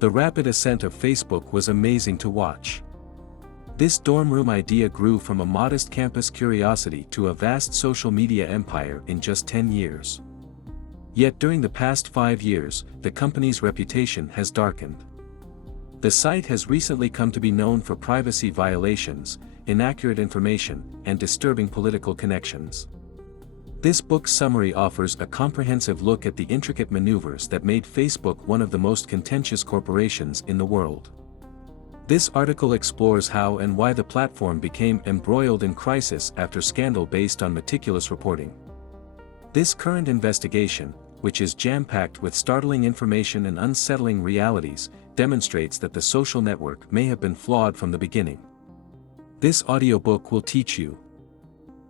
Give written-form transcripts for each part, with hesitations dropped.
The rapid ascent of Facebook was amazing to watch. This dorm room idea grew from a modest campus curiosity to a vast social media empire in just 10 years. Yet during the past 5 years, the company's reputation has darkened. The site has recently come to be known for privacy violations, inaccurate information, and disturbing political connections. This book's summary offers a comprehensive look at the intricate maneuvers that made Facebook one of the most contentious corporations in the world. This article explores how and why the platform became embroiled in crisis after scandal based on meticulous reporting. This current investigation, which is jam-packed with startling information and unsettling realities, demonstrates that the social network may have been flawed from the beginning. This audiobook will teach you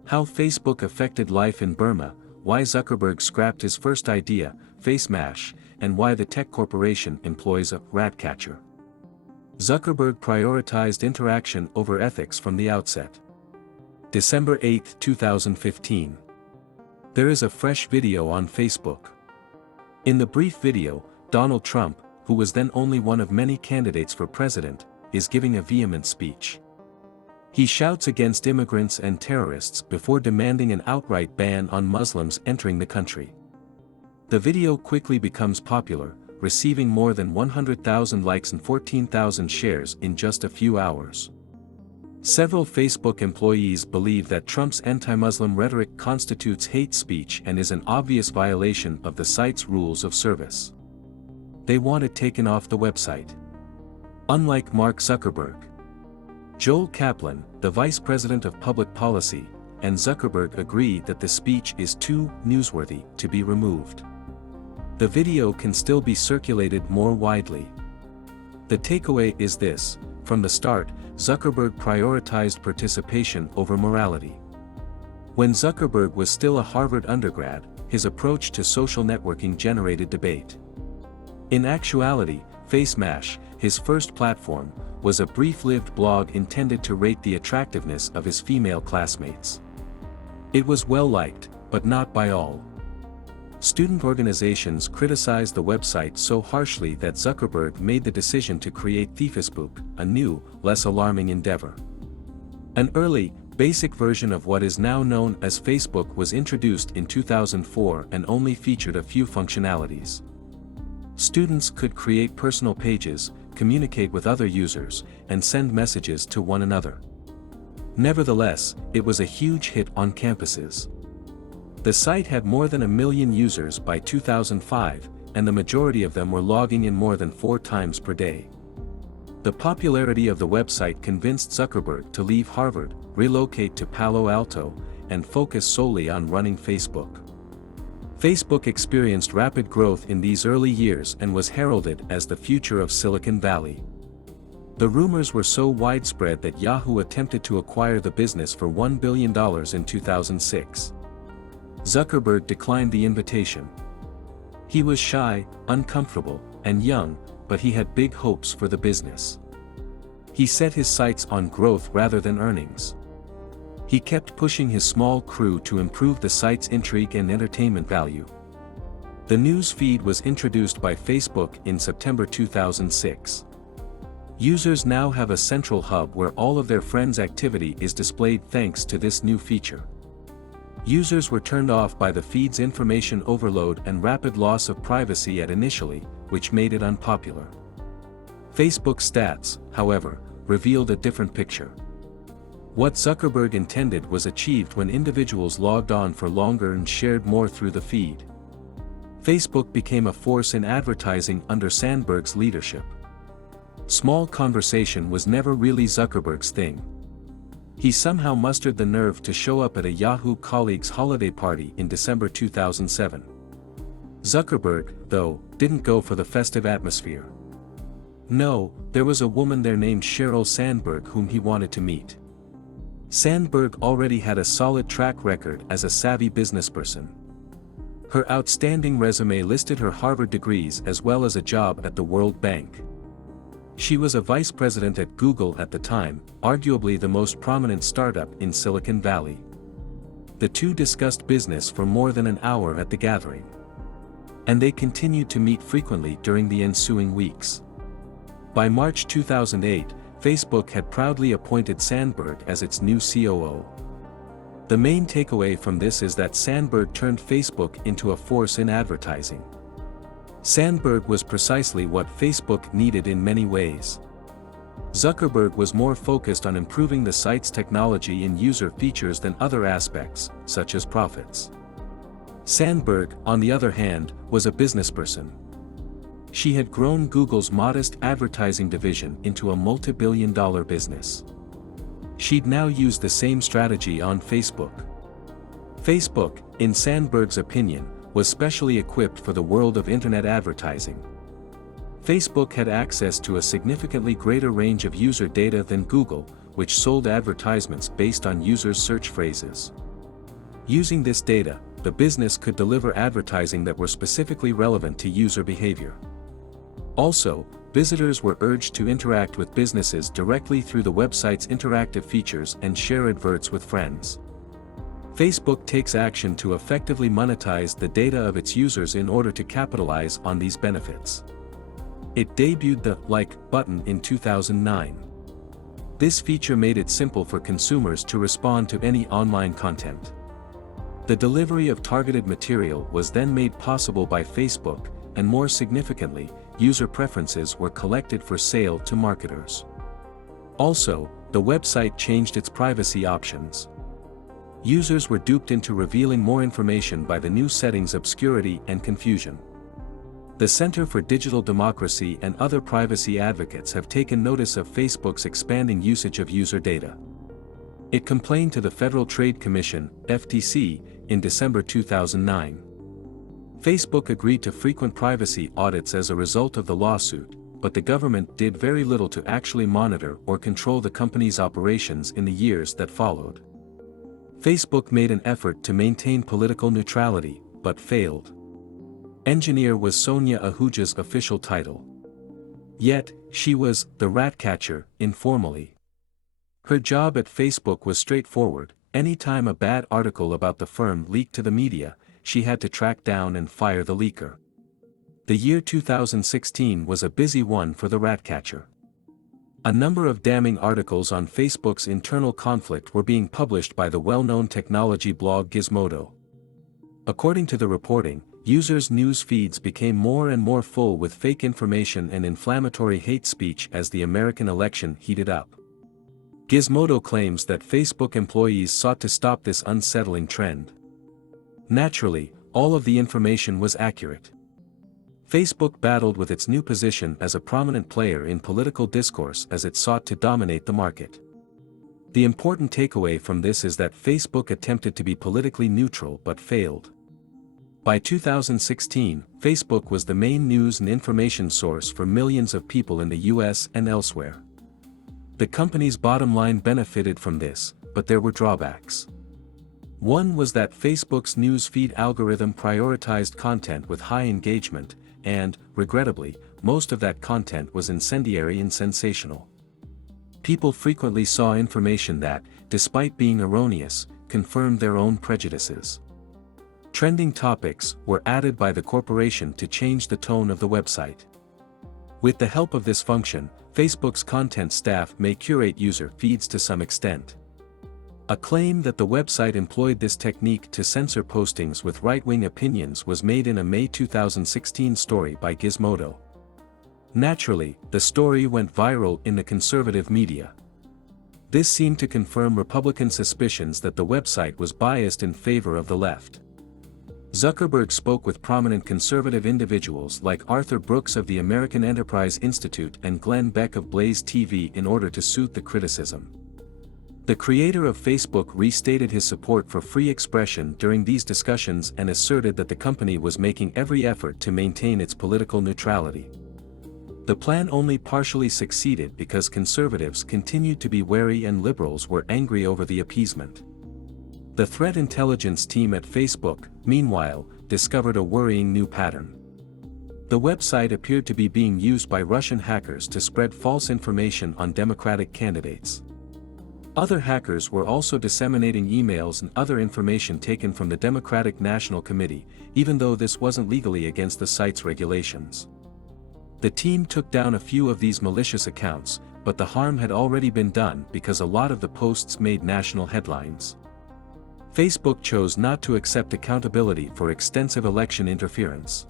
how Facebook affected life in Burma, why Zuckerberg scrapped his first idea, Face Mash, and why the tech corporation employs a rat catcher. Zuckerberg prioritized interaction over ethics from the outset. December 8, 2015. There is a fresh video on Facebook. In the brief video, Donald Trump, who was then only one of many candidates for president, is giving a vehement speech. He shouts against immigrants and terrorists before demanding an outright ban on Muslims entering the country. The video quickly becomes popular, receiving more than 100,000 likes and 14,000 shares in just a few hours. Several Facebook employees believe that Trump's anti-Muslim rhetoric constitutes hate speech and is an obvious violation of the site's rules of service. They want it taken off the website. Unlike Mark Zuckerberg, Joel Kaplan, the vice president of public policy, and Zuckerberg agree that the speech is too newsworthy to be removed. The video can still be circulated more widely. The takeaway is this: from the start, Zuckerberg prioritized participation over morality. When Zuckerberg was still a Harvard undergrad, his approach to social networking generated debate. In actuality, Face Mash, his first platform, was a brief-lived blog intended to rate the attractiveness of his female classmates. It was well-liked, but not by all. Student organizations criticized the website so harshly that Zuckerberg made the decision to create Facebook, a new, less alarming endeavor. An early, basic version of what is now known as Facebook was introduced in 2004 and only featured a few functionalities. Students could create personal pages, communicate with other users, and send messages to one another. Nevertheless, it was a huge hit on campuses. The site had more than 1 million users by 2005, and the majority of them were logging in more than 4 times per day. The popularity of the website convinced Zuckerberg to leave Harvard, relocate to Palo Alto, and focus solely on running Facebook. Facebook experienced rapid growth in these early years and was heralded as the future of Silicon Valley. The rumors were so widespread that Yahoo attempted to acquire the business for $1 billion in 2006. Zuckerberg declined the invitation. He was shy, uncomfortable, and young, but he had big hopes for the business. He set his sights on growth rather than earnings. He kept pushing his small crew to improve the site's intrigue and entertainment value. The news feed was introduced by Facebook in September 2006. Users now have a central hub where all of their friends' activity is displayed thanks to this new feature. Users were turned off by the feed's information overload and rapid loss of privacy initially, which made it unpopular. Facebook stats, however, revealed a different picture. What Zuckerberg intended was achieved when individuals logged on for longer and shared more through the feed. Facebook became a force in advertising under Sandberg's leadership. Small conversation was never really Zuckerberg's thing. He somehow mustered the nerve to show up at a Yahoo colleague's holiday party in December 2007. Zuckerberg, though, didn't go for the festive atmosphere. No, there was a woman there named Sheryl Sandberg whom he wanted to meet. Sandberg already had a solid track record as a savvy businessperson. Her outstanding resume listed her Harvard degrees as well as a job at the World Bank. She was a vice president at Google at the time, arguably the most prominent startup in Silicon Valley. The two discussed business for more than an hour at the gathering. And they continued to meet frequently during the ensuing weeks. By March 2008, Facebook had proudly appointed Sandberg as its new COO. The main takeaway from this is that Sandberg turned Facebook into a force in advertising. Sandberg was precisely what Facebook needed in many ways. Zuckerberg was more focused on improving the site's technology and user features than other aspects, such as profits. Sandberg, on the other hand, was a businessperson. She had grown Google's modest advertising division into a multi-billion-dollar business. She'd now use the same strategy on Facebook. Facebook, in Sandberg's opinion, was specially equipped for the world of internet advertising. Facebook had access to a significantly greater range of user data than Google, which sold advertisements based on users' search phrases. Using this data, the business could deliver advertising that were specifically relevant to user behavior. Also, visitors were urged to interact with businesses directly through the website's interactive features and share adverts with friends. Facebook takes action to effectively monetize the data of its users in order to capitalize on these benefits. It debuted the "like" button in 2009. This feature made it simple for consumers to respond to any online content. The delivery of targeted material was then made possible by Facebook, and more significantly, user preferences were collected for sale to marketers. Also, the website changed its privacy options. Users were duped into revealing more information by the new settings' obscurity and confusion. The Center for Digital Democracy and other privacy advocates have taken notice of Facebook's expanding usage of user data. It complained to the Federal Trade Commission, FTC, in December 2009. Facebook agreed to frequent privacy audits as a result of the lawsuit, but the government did very little to actually monitor or control the company's operations in the years that followed. Facebook made an effort to maintain political neutrality, but failed. Engineer was Sonia Ahuja's official title. Yet, she was the rat catcher, informally. Her job at Facebook was straightforward. Anytime a bad article about the firm leaked to the media, she had to track down and fire the leaker. The year 2016 was a busy one for the rat catcher. A number of damning articles on Facebook's internal conflict were being published by the well-known technology blog Gizmodo. According to the reporting, users' news feeds became more and more full with fake information and inflammatory hate speech as the American election heated up. Gizmodo claims that Facebook employees sought to stop this unsettling trend. Naturally, all of the information was accurate. Facebook battled with its new position as a prominent player in political discourse as it sought to dominate the market. The important takeaway from this is that Facebook attempted to be politically neutral but failed. By 2016, Facebook was the main news and information source for millions of people in the US and elsewhere. The company's bottom line benefited from this, but there were drawbacks. One was that Facebook's news feed algorithm prioritized content with high engagement, and, regrettably, most of that content was incendiary and sensational. People frequently saw information that, despite being erroneous, confirmed their own prejudices. Trending topics were added by the corporation to change the tone of the website. With the help of this function, Facebook's content staff may curate user feeds to some extent. A claim that the website employed this technique to censor postings with right-wing opinions was made in a May 2016 story by Gizmodo. Naturally, the story went viral in the conservative media. This seemed to confirm Republican suspicions that the website was biased in favor of the left. Zuckerberg spoke with prominent conservative individuals like Arthur Brooks of the American Enterprise Institute and Glenn Beck of Blaze TV in order to suit the criticism. The creator of Facebook restated his support for free expression during these discussions and asserted that the company was making every effort to maintain its political neutrality. The plan only partially succeeded because conservatives continued to be wary and liberals were angry over the appeasement. The threat intelligence team at Facebook, meanwhile, discovered a worrying new pattern. The website appeared to be being used by Russian hackers to spread false information on Democratic candidates. Other hackers were also disseminating emails and other information taken from the Democratic National Committee, even though this wasn't legally against the site's regulations. The team took down a few of these malicious accounts, but the harm had already been done because a lot of the posts made national headlines. Facebook chose not to accept accountability for extensive election interference.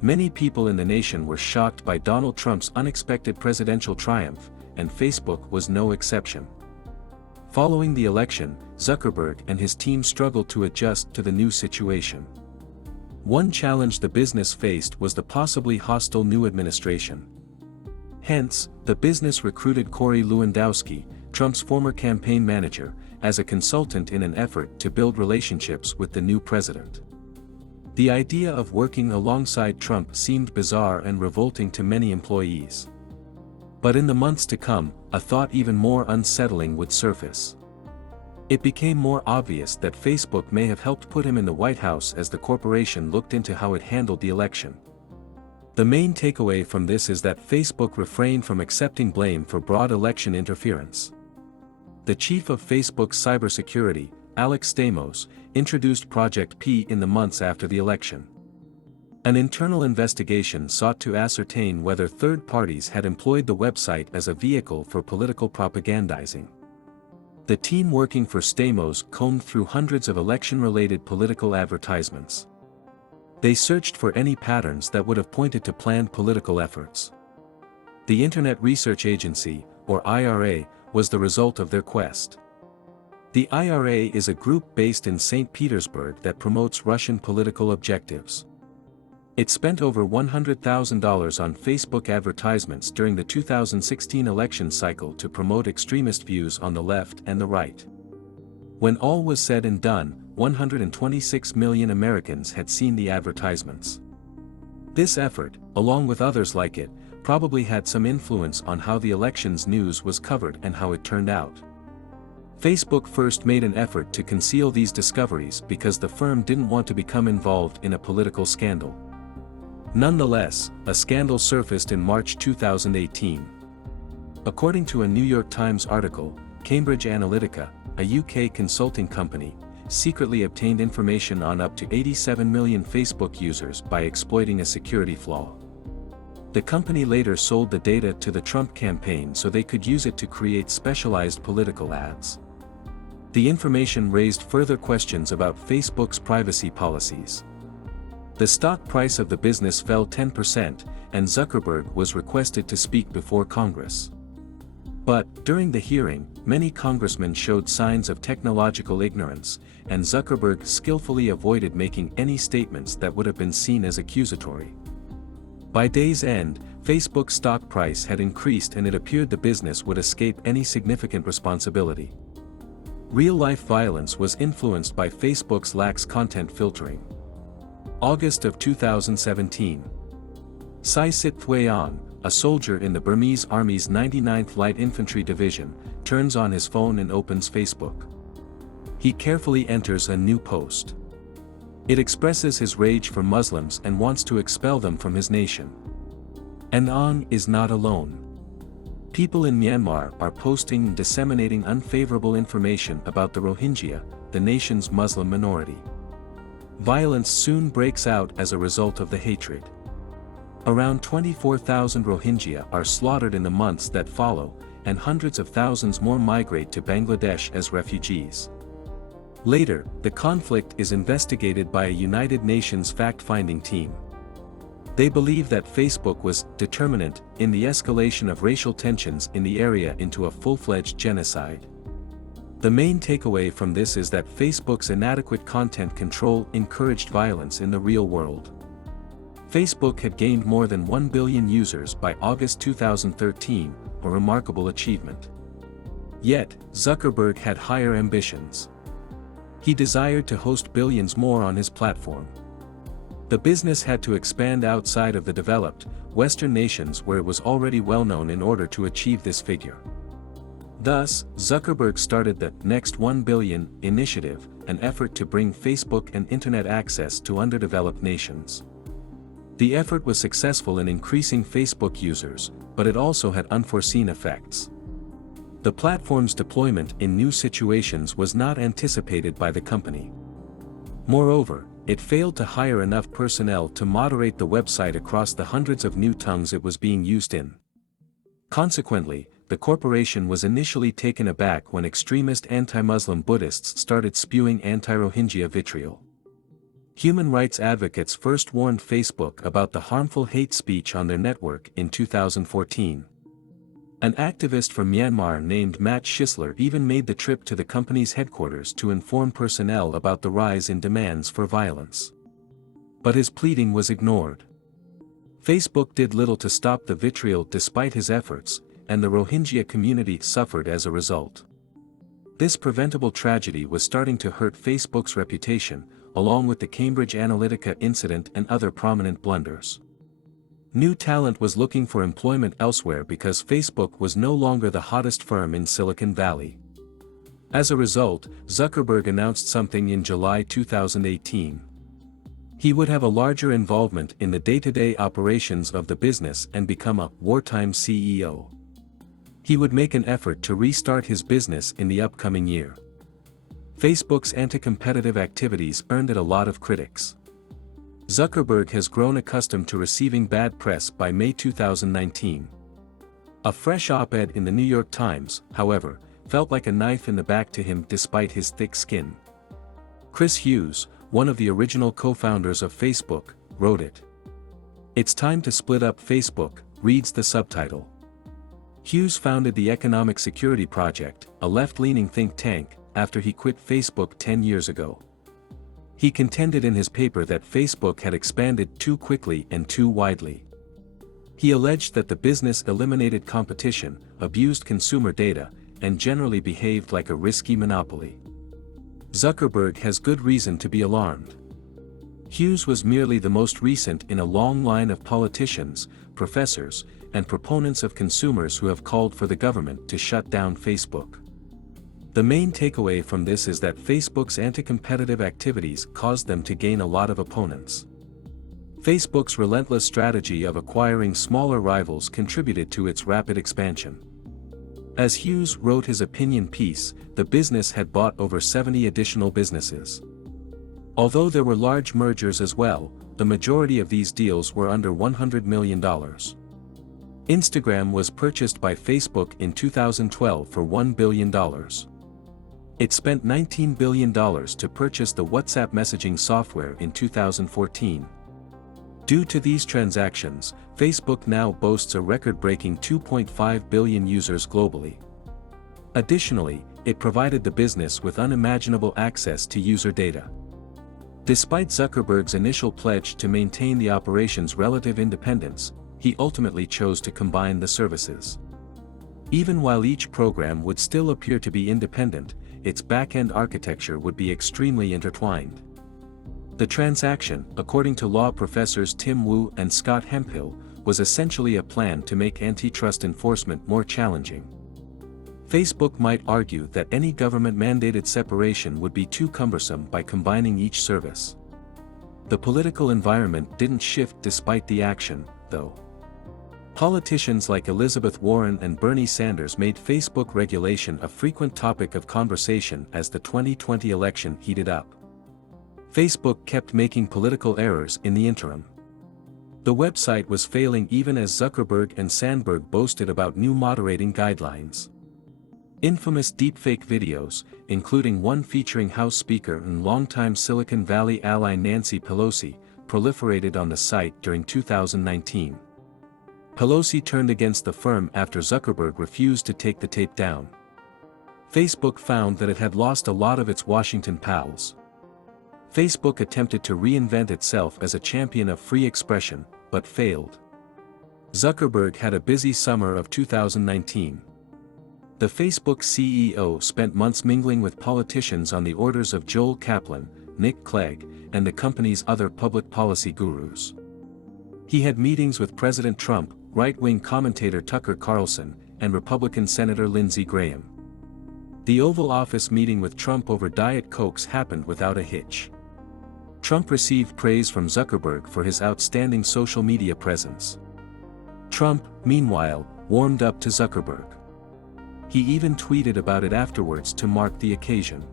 Many people in the nation were shocked by Donald Trump's unexpected presidential triumph, and Facebook was no exception. Following the election, Zuckerberg and his team struggled to adjust to the new situation. One challenge the business faced was the possibly hostile new administration. Hence, the business recruited Corey Lewandowski, Trump's former campaign manager, as a consultant in an effort to build relationships with the new president. The idea of working alongside Trump seemed bizarre and revolting to many employees. But in the months to come, a thought even more unsettling would surface. It became more obvious that Facebook may have helped put him in the White House as the corporation looked into how it handled the election. The main takeaway from this is that Facebook refrained from accepting blame for broad election interference. The chief of Facebook's cybersecurity, Alex Stamos, introduced Project P in the months after the election. An internal investigation sought to ascertain whether third parties had employed the website as a vehicle for political propagandizing. The team working for Stamos combed through hundreds of election-related political advertisements. They searched for any patterns that would have pointed to planned political efforts. The Internet Research Agency, or IRA, was the result of their quest. The IRA is a group based in St. Petersburg that promotes Russian political objectives. It spent over $100,000 on Facebook advertisements during the 2016 election cycle to promote extremist views on the left and the right. When all was said and done, 126 million Americans had seen the advertisements. This effort, along with others like it, probably had some influence on how the election's news was covered and how it turned out. Facebook first made an effort to conceal these discoveries because the firm didn't want to become involved in a political scandal. Nonetheless, a scandal surfaced in March 2018. According to a New York Times article, Cambridge Analytica, a UK consulting company, secretly obtained information on up to 87 million Facebook users by exploiting a security flaw. The company later sold the data to the Trump campaign so they could use it to create specialized political ads. The information raised further questions about Facebook's privacy policies. The stock price of the business fell 10%, and Zuckerberg was requested to speak before Congress. But, during the hearing, many congressmen showed signs of technological ignorance, and Zuckerberg skillfully avoided making any statements that would have been seen as accusatory. By day's end, Facebook's stock price had increased and it appeared the business would escape any significant responsibility. Real-life violence was influenced by Facebook's lax content filtering. August of 2017. Sai Sit Thuan, a soldier in the Burmese Army's 99th Light Infantry Division, turns on his phone and opens Facebook. He carefully enters a new post. It expresses his rage for Muslims and wants to expel them from his nation. Aung is not alone. People in Myanmar are posting and disseminating unfavorable information about the Rohingya, the nation's Muslim minority. Violence soon breaks out as a result of the hatred. Around 24,000 Rohingya are slaughtered in the months that follow, and hundreds of thousands more migrate to Bangladesh as refugees. Later, the conflict is investigated by a United Nations fact-finding team. They believe that Facebook was determinant in the escalation of racial tensions in the area into a full-fledged genocide. The main takeaway from this is that Facebook's inadequate content control encouraged violence in the real world. Facebook had gained more than 1 billion users by August 2013, a remarkable achievement. Yet, Zuckerberg had higher ambitions. He desired to host billions more on his platform. The business had to expand outside of the developed, Western nations where it was already well known in order to achieve this figure. Thus, Zuckerberg started the Next 1 Billion initiative, an effort to bring Facebook and Internet access to underdeveloped nations. The effort was successful in increasing Facebook users, but it also had unforeseen effects. The platform's deployment in new situations was not anticipated by the company. Moreover, it failed to hire enough personnel to moderate the website across the hundreds of new tongues it was being used in. Consequently, the corporation was initially taken aback when extremist anti-Muslim Buddhists started spewing anti-Rohingya vitriol. Human rights advocates first warned Facebook about the harmful hate speech on their network in 2014. An activist from Myanmar named Matt Schisler even made the trip to the company's headquarters to inform personnel about the rise in demands for violence. But his pleading was ignored. Facebook did little to stop the vitriol despite his efforts, and the Rohingya community suffered as a result. This preventable tragedy was starting to hurt Facebook's reputation, along with the Cambridge Analytica incident and other prominent blunders. New talent was looking for employment elsewhere because Facebook was no longer the hottest firm in Silicon Valley. As a result, Zuckerberg announced something in July 2018. He would have a larger involvement in the day-to-day operations of the business and become a wartime CEO. He would make an effort to restart his business in the upcoming year. Facebook's anti-competitive activities earned it a lot of critics. Zuckerberg has grown accustomed to receiving bad press by May 2019. A fresh op-ed in the New York Times, however, felt like a knife in the back to him despite his thick skin. Chris Hughes, one of the original co-founders of Facebook, wrote it. "It's time to split up Facebook," reads the subtitle. Hughes founded the Economic Security Project, a left-leaning think tank, after he quit Facebook 10 years ago. He contended in his paper that Facebook had expanded too quickly and too widely. He alleged that the business eliminated competition, abused consumer data, and generally behaved like a risky monopoly. Zuckerberg has good reason to be alarmed. Hughes was merely the most recent in a long line of politicians, professors, and proponents of consumers who have called for the government to shut down Facebook. The main takeaway from this is that Facebook's anti-competitive activities caused them to gain a lot of opponents. Facebook's relentless strategy of acquiring smaller rivals contributed to its rapid expansion. As Hughes wrote his opinion piece, the business had bought over 70 additional businesses. Although there were large mergers as well, the majority of these deals were under $100 million. Instagram was purchased by Facebook in 2012 for $1 billion. It spent $19 billion to purchase the WhatsApp messaging software in 2014. Due to these transactions, Facebook now boasts a record-breaking 2.5 billion users globally. Additionally, it provided the business with unimaginable access to user data. Despite Zuckerberg's initial pledge to maintain the operation's relative independence, he ultimately chose to combine the services. Even while each program would still appear to be independent, its back-end architecture would be extremely intertwined. The transaction, according to law professors Tim Wu and Scott Hemphill, was essentially a plan to make antitrust enforcement more challenging. Facebook might argue that any government-mandated separation would be too cumbersome by combining each service. The political environment didn't shift despite the action, though. Politicians like Elizabeth Warren and Bernie Sanders made Facebook regulation a frequent topic of conversation as the 2020 election heated up. Facebook kept making political errors in the interim. The website was failing even as Zuckerberg and Sandberg boasted about new moderating guidelines. Infamous deepfake videos, including one featuring House Speaker and longtime Silicon Valley ally Nancy Pelosi, proliferated on the site during 2019. Pelosi turned against the firm after Zuckerberg refused to take the tape down. Facebook found that it had lost a lot of its Washington pals. Facebook attempted to reinvent itself as a champion of free expression, but failed. Zuckerberg had a busy summer of 2019. The Facebook CEO spent months mingling with politicians on the orders of Joel Kaplan, Nick Clegg, and the company's other public policy gurus. He had meetings with President Trump, right-wing commentator Tucker Carlson, and Republican Senator Lindsey Graham. The Oval Office meeting with Trump over Diet Cokes happened without a hitch. Trump received praise from Zuckerberg for his outstanding social media presence. Trump, meanwhile, warmed up to Zuckerberg. He even tweeted about it afterwards to mark the occasion.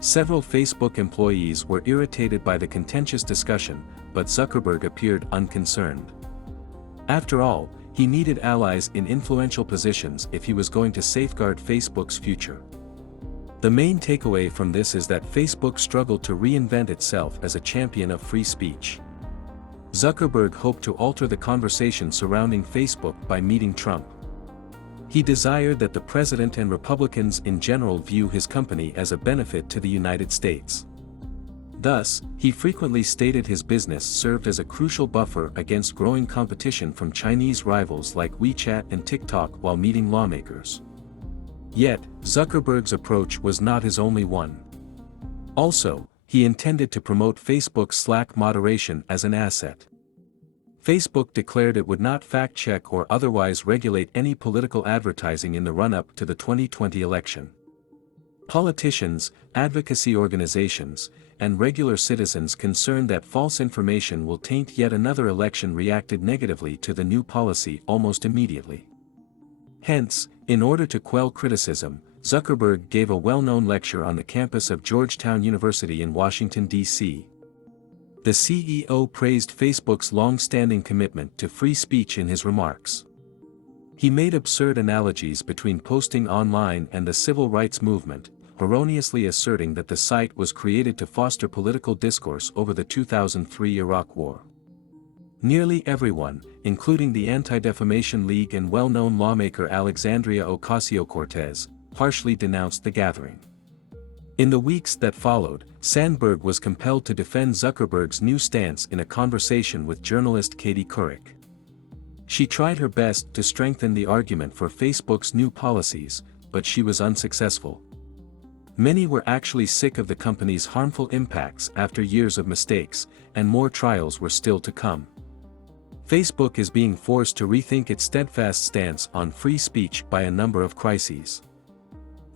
Several Facebook employees were irritated by the contentious discussion, but Zuckerberg appeared unconcerned. After all, he needed allies in influential positions if he was going to safeguard Facebook's future. The main takeaway from this is that Facebook struggled to reinvent itself as a champion of free speech. Zuckerberg hoped to alter the conversation surrounding Facebook by meeting Trump. He desired that the president and Republicans in general view his company as a benefit to the United States. Thus, he frequently stated his business served as a crucial buffer against growing competition from Chinese rivals like WeChat and TikTok while meeting lawmakers. Yet, Zuckerberg's approach was not his only one. Also, he intended to promote Facebook's Slack moderation as an asset. Facebook declared it would not fact-check or otherwise regulate any political advertising in the run-up to the 2020 election. Politicians, advocacy organizations, and regular citizens concerned that false information will taint yet another election reacted negatively to the new policy almost immediately. Hence, in order to quell criticism, Zuckerberg gave a well-known lecture on the campus of Georgetown University in Washington, D.C. The CEO praised Facebook's long-standing commitment to free speech in his remarks. He made absurd analogies between posting online and the civil rights movement, erroneously asserting that the site was created to foster political discourse over the 2003 Iraq War. Nearly everyone, including the Anti-Defamation League and well-known lawmaker Alexandria Ocasio-Cortez, harshly denounced the gathering. In the weeks that followed, Sandberg was compelled to defend Zuckerberg's new stance in a conversation with journalist Katie Couric. She tried her best to strengthen the argument for Facebook's new policies, but she was unsuccessful. Many were actually sick of the company's harmful impacts after years of mistakes, and more trials were still to come. Facebook is being forced to rethink its steadfast stance on free speech by a number of crises.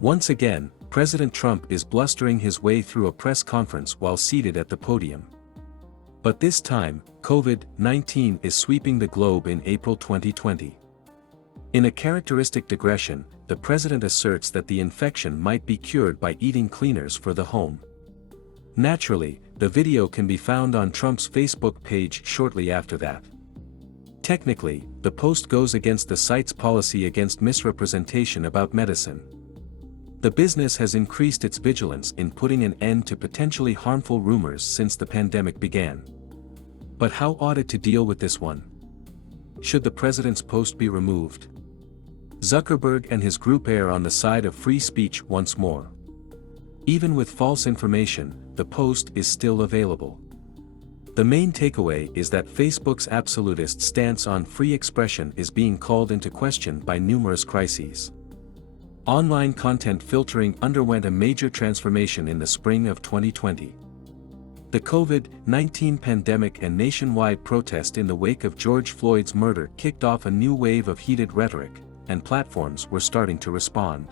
Once again, President Trump is blustering his way through a press conference while seated at the podium. But this time, COVID-19 is sweeping the globe in April 2020. In a characteristic digression, the president asserts that the infection might be cured by eating cleaners for the home. Naturally, the video can be found on Trump's Facebook page shortly after that. Technically, the post goes against the site's policy against misrepresentation about medicine. The business has increased its vigilance in putting an end to potentially harmful rumors since the pandemic began. But how ought it to deal with this one? Should the president's post be removed? Zuckerberg and his group err on the side of free speech once more. Even with false information, the post is still available. The main takeaway is that Facebook's absolutist stance on free expression is being called into question by numerous crises. Online content filtering underwent a major transformation in the spring of 2020. The COVID-19 pandemic and nationwide protest in the wake of George Floyd's murder kicked off a new wave of heated rhetoric, and platforms were starting to respond.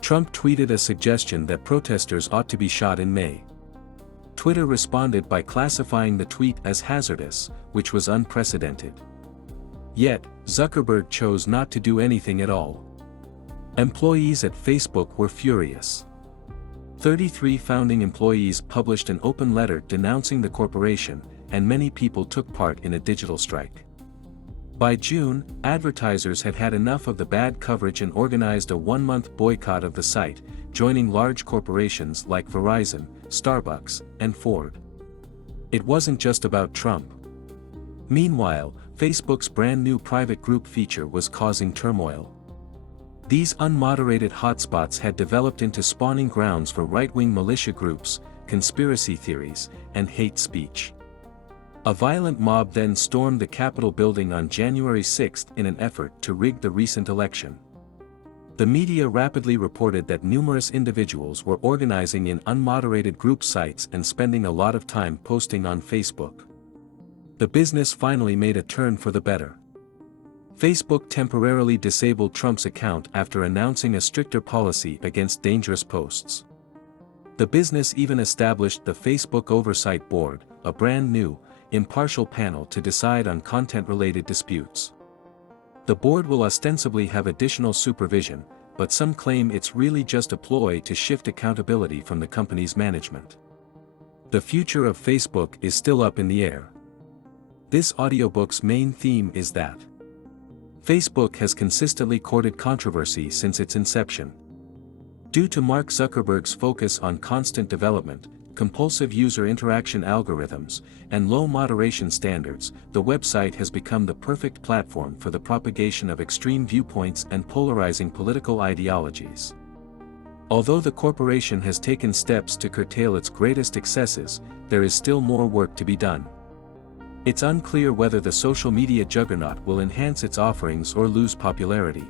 Trump tweeted a suggestion that protesters ought to be shot in May. Twitter responded by classifying the tweet as hazardous, which was unprecedented. Yet, Zuckerberg chose not to do anything at all. Employees at Facebook were furious. 33 founding employees published an open letter denouncing the corporation, and many people took part in a digital strike. By June, advertisers had had enough of the bad coverage and organized a one-month boycott of the site, joining large corporations like Verizon, Starbucks, and Ford. It wasn't just about Trump. Meanwhile, Facebook's brand-new private group feature was causing turmoil. These unmoderated hotspots had developed into spawning grounds for right-wing militia groups, conspiracy theories, and hate speech. A violent mob then stormed the Capitol building on January 6 in an effort to rig the recent election. The media rapidly reported that numerous individuals were organizing in unmoderated group sites and spending a lot of time posting on Facebook. The business finally made a turn for the better. Facebook temporarily disabled Trump's account after announcing a stricter policy against dangerous posts. The business even established the Facebook Oversight Board, a brand new, impartial panel to decide on content-related disputes. The board will ostensibly have additional supervision, but some claim it's really just a ploy to shift accountability from the company's management. The future of Facebook is still up in the air. This audiobook's main theme is that Facebook has consistently courted controversy since its inception. Due to Mark Zuckerberg's focus on constant development, compulsive user interaction algorithms, and low moderation standards, the website has become the perfect platform for the propagation of extreme viewpoints and polarizing political ideologies. Although the corporation has taken steps to curtail its greatest excesses, there is still more work to be done. It's unclear whether the social media juggernaut will enhance its offerings or lose popularity.